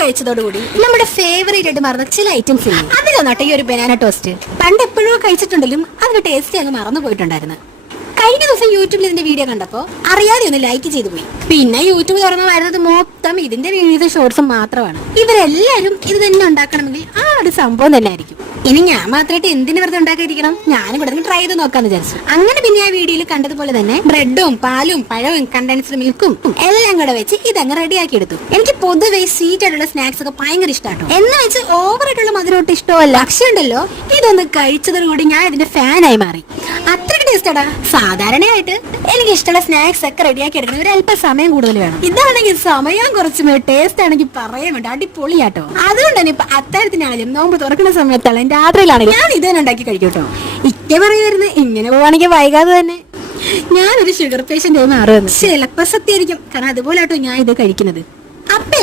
കഴിച്ചതോടുകൂടി നമ്മുടെ ഫേവറേറ്റ് ആയിട്ട് മാറുന്ന ചില ഐറ്റംസ് ഇല്ലേ, അതിലൊന്നാട്ടെ ഈ ഒരു ബനാന ടോസ്റ്റ്. പണ്ട് എപ്പോഴും കഴിച്ചിട്ടുണ്ടെങ്കിലും അതിന്റെ ടേസ്റ്റ് അങ്ങ് മറന്നു പോയിട്ടുണ്ടായിരുന്നു. കഴിഞ്ഞ ദിവസം യൂട്യൂബിൽ ഇതിന്റെ വീഡിയോ കണ്ടപ്പോ അറിയാതെ ഒന്ന് ലൈക്ക് ചെയ്തു പോയി. പിന്നെ യൂട്യൂബ് തുറന്നു വരുന്നത് മൊത്തം ഇതിന്റെ വീഡിയോസ് ഷോർട്സും മാത്രമാണ്. ഇവരെല്ലാരും ഇത് തന്നെ ഉണ്ടാക്കണമെങ്കിൽ ആ ഒരു സംഭവം തന്നെ ആയിരിക്കും. ഇനി ഞാൻ മാത്രമായിട്ട് എന്തിനു വെറുതെ ഉണ്ടാക്കിയിരിക്കണം, ഞാനും ഇവിടെ ട്രൈ ചെയ്ത് നോക്കാന്ന് വിചാരിച്ചു. അങ്ങനെ പിന്നെ ആ വീഡിയോയിൽ കണ്ടതുപോലെ തന്നെ ബ്രെഡും പാലും പഴവും കണ്ടൻസ്ഡ് മിൽക്കും എല്ലാം കൂടെ വെച്ച് ഇതങ്ങ് റെഡിയാക്കി എടുത്തു. എനിക്ക് പൊതുവെ സ്വീറ്റ് ആയിട്ടുള്ള സ്നാക്സ് ഒക്കെ ഭയങ്കര ഇഷ്ടമാട്ടോ. എന്ന് വെച്ച് ഓവർ ആയിട്ടുള്ള മധുരമൊട്ട് ഇഷ്ടമല്ല. പക്ഷേ ഉണ്ടല്ലോ, ഇതൊന്ന് കഴിച്ചതോടുകൂടി ഞാൻ ഇതിന്റെ ഫാനായി മാറി. അത്രയ്ക്ക് ടേസ്റ്റാടാ. സാധാരണയായിട്ട് എനിക്ക് ഇഷ്ടമുള്ള സ്നാക്സ് ഒക്കെ റെഡിയാക്കി എടുക്കണം ഒരു അല്പം സമയം കൂടുതൽ വേണം. ഇതാണെങ്കിൽ സമയം കുറച്ച് ടേസ്റ്റ് ആണെങ്കിൽ പറയാൻ വേണ്ട അടിപൊളിയാട്ടോ. അതുകൊണ്ട് തന്നെ ഇപ്പൊ അത്താഴത്തിനാണെങ്കിലും നോമ്പ് തുറക്കുന്ന സമയത്താണെങ്കിലും രാത്രിയിലാണെങ്കിലും ഞാൻ ഇത് തന്നെ ഉണ്ടാക്കി കഴിക്കും കേട്ടോ. ഇക്ക പറയുമായിരുന്നു ഇങ്ങനെ പോവാണെങ്കിൽ വൈകാതെ തന്നെ ഞാനൊരു ഷുഗർ പേഷ്യന്റ് ആയി മാറുമെന്ന്. ചിലപ്പോ സത്യമായിരിക്കും, കാരണം അതുപോലെ ആട്ടോ ഞാൻ ഇത് കഴിക്കുന്നത്. അപ്പൊ